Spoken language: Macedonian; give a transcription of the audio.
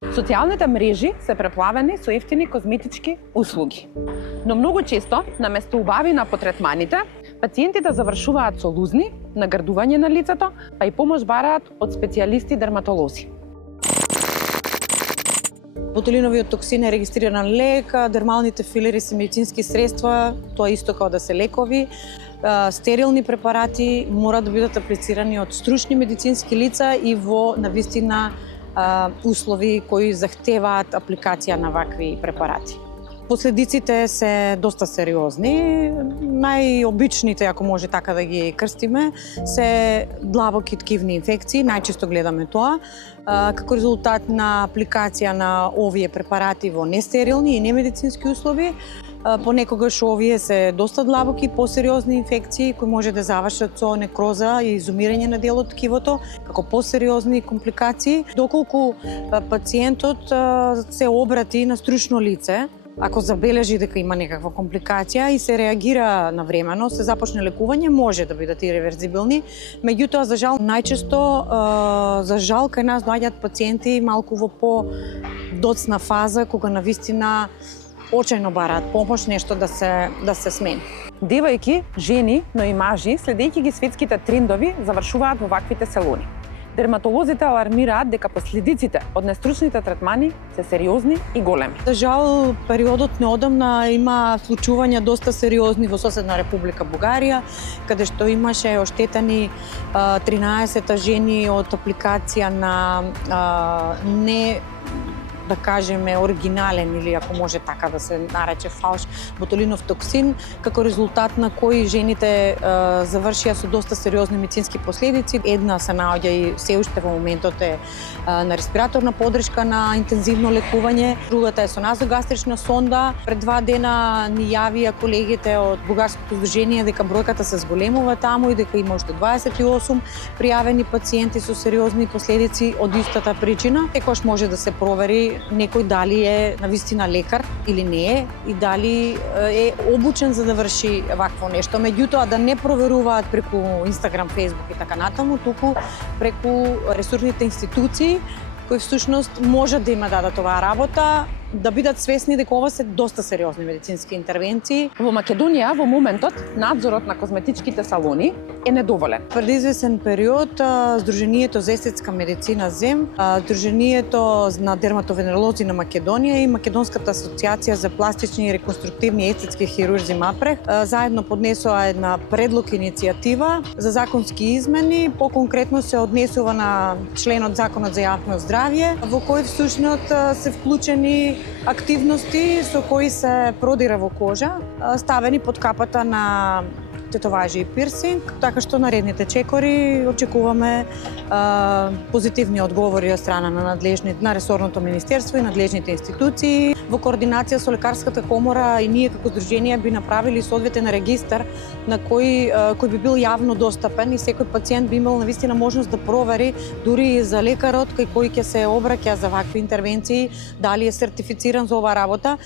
Социјалните мрежи се преплавени со ефтини козметички услуги. Но многу често, наместо убавина по третманите, пациентите завршуваат со лузни, нагрдување на лицето, па и помош бараат од специјалисти дерматолози. Ботулиновиот токсин е регистриран лек, дермалните филери се медицински средства, тоа исто како да се лекови. Стерилни препарати мора да бидат аплицирани од стручни медицински лица и во навистина услови кои захтеваат апликација на вакви препарати. Последиците се доста сериозни. Најобичните, ако може така да ги крстиме, се длабоки ткивни инфекции, најчесто гледаме тоа, како резултат на апликација на овие препарати во нестерилни и немедицински услови. Понекогаш овие се доста длабоки, посериозни инфекции кои може да завршат со некроза и изумирање на дел од ткивото, како посериозни компликации, доколку пациентот се обрати на стручно лице, ако забележи дека има некаква компликација и се реагира навремено, се започне лекување, може да бидат иреверзибилни. Меѓутоа, за жал, најчесто, кај нас доаѓаат пациенти малку во по-доцна фаза, кога навистина очајно бараат помош, нешто да се смени. Девојки, жени, но и мажи, следејќи ги светските трендови, завршуваат во ваквите салони. Дерматолозите алармираат дека последиците од нестручните третмани се сериозни и големи. За жал, периодот неодамна има случувања доста сериозни во соседна Република Бугарија, каде што имаше оштетени 13 жени од апликација на не да кажеме оригинален или ако може така да се нарече фалш ботулинов токсин, како резултат на кои жените завршија со доста сериозни медицински последици. Една се наоѓа и се уште во моментот е на респираторна подршка на интензивно лекување, другата е со назогастрична сонда. Пред 2 дена ни јавија колегите од Бугарското здружение дека бројката се зголемува таму и дека има уште 28 пријавени пациенти со сериозни последици од истата причина. Секогаш може да се провери некој дали е навистина лекар или не е и дали е обучен за да врши вакво нешто. Меѓутоа да не проверуваат преку Инстаграм, Фејсбук и така натаму, туку преку ресурсните институции кои всушност може да има дадат оваа работа, да бидат свесни дека ова се доста сериозни медицински интервенции. Во Македонија во моментот надзорот на козметичките салони е недоволен. Пред извесен период Сдруженијето за естетска медицина ЗЕМ, Сдруженијето на дерматовенеролози на Македонија и Македонската асоциација за пластични и реконструктивни естетски хирурзи МАПРЕХ заедно поднесоа една предлог иницијатива за законски измени, поконкретно се однесува на членот Законот за јавно здравје, во кој всушност се вклучени активности со кои се продира во кожа, ставени под капата на тетоважи и пирсинг, така што наредните чекори очекуваме позитивни одговори од страна на ресорното министерство и надлежните институции. Во координација со лекарската комора и ние како здружение би направили соодветен регистар на кој би бил јавно достапен и секој пациент би имал навистина можност да провери дури и за лекарот кај кој ќе се обраќа за вакви интервенции, дали е сертифициран за оваа работа.